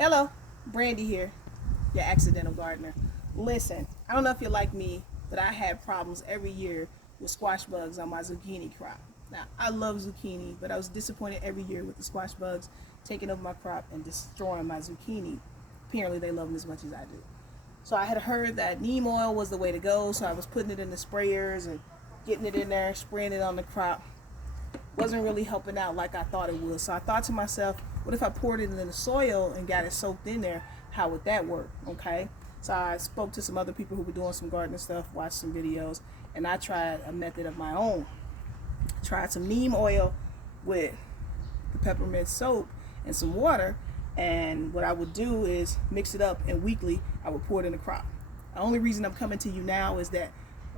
Hello, Brandy here, your accidental gardener. Listen, I don't know if you're like me, but I had problems every year with squash bugs on my zucchini crop. Now, I love zucchini, but I was disappointed every year with the squash bugs taking over my crop and destroying my zucchini. Apparently, they love them as much as I do. So I had heard that neem oil was the way to go, so I was putting it in the sprayers and getting it in there, spraying it on the crop. Wasn't really helping out like I thought it would. So I thought to myself, what if I poured it in the soil and got it soaked in there? How would that work? Okay. So I spoke to some other people who were doing some gardening stuff, watched some videos, and I tried a method of my own. Tried some neem oil with the peppermint soap and some water, and what I would do is mix it up, and weekly I would pour it in the crop. The only reason I'm coming to you now is that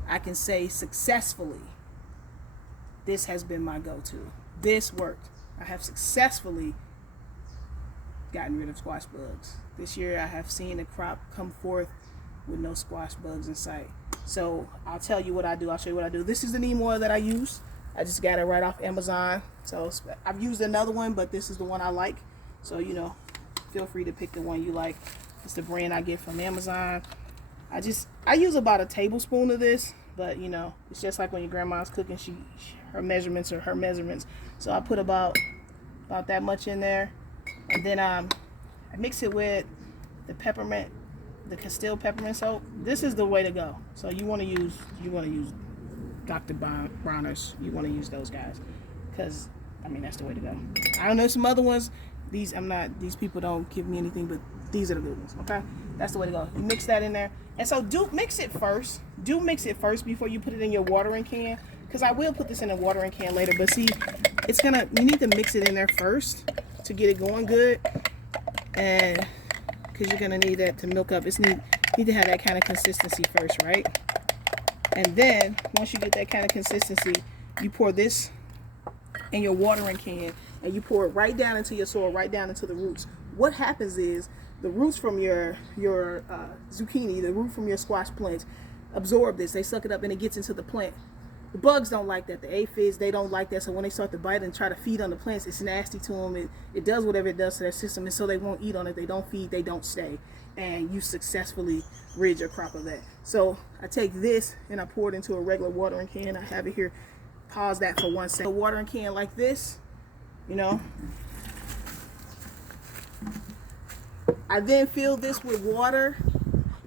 I can say successfully this has been my go-to. This worked. I have successfully gotten rid of squash bugs. This year I have seen a crop come forth with no squash bugs in sight. So I'll tell you what I do. I'll show you what I do. This is the neem oil that I use. I just got it right off Amazon. So I've used another one, but this is the one I like. So, feel free to pick the one you like. It's the brand I get from Amazon. I use about a tablespoon of this, but it's just like when your grandma's cooking, her measurements are her measurements. So I put about that much in there, and then I mix it with the Castile peppermint soap. This is the way to go. So you want to use Dr. Bronner's. You want to use those guys, because that's the way to go. I don't know some other ones. These people don't give me anything, but these are the good ones. Okay, that's the way to go. You mix that in there, and so do mix it first. Do mix it first before you put it in your watering can, because I will put this in a watering can later. But see, you need to mix it in there first to get it going good, and because you're gonna need that to milk up. Need to have that kind of consistency first, right? And then once you get that kind of consistency, you pour this in your watering can, and you pour it right down into your soil, right down into the roots. What happens is the roots from your zucchini, the root from your squash plant, absorb this. They suck it up, and it gets into the plant. The bugs don't like that. The aphids, they don't like that. So when they start to bite and try to feed on the plants, it's nasty to them. It does whatever it does to their system, and so they won't eat on it. They don't feed. They don't stay. And you successfully rid your crop of that. So I take this and I pour it into a regular watering can. I have it here. Pause that for 1 second. A watering can like this, I then fill this with water,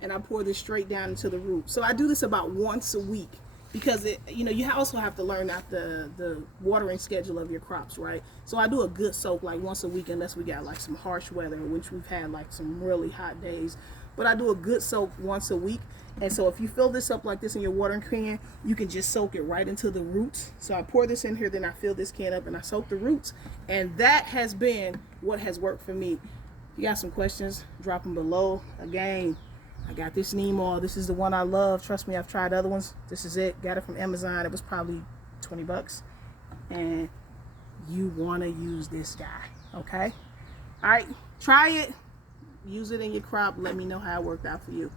and I pour this straight down into the root. So I do this about once a week, because you also have to learn out the watering schedule of your crops, right? So I do a good soak like once a week, unless we got like some harsh weather, which we've had like some really hot days. But I do a good soak once a week. And so if you fill this up like this in your watering can, you can just soak it right into the roots. So I pour this in here, then I fill this can up and I soak the roots. And that has been what has worked for me. If you got some questions, drop them below. Again, I got this neem oil. This is the one I love. Trust me, I've tried other ones. This is it. Got it from Amazon. It was probably 20 bucks. And you want to use this guy, okay? All right, try it. Use it in your crop. Let me know how it worked out for you.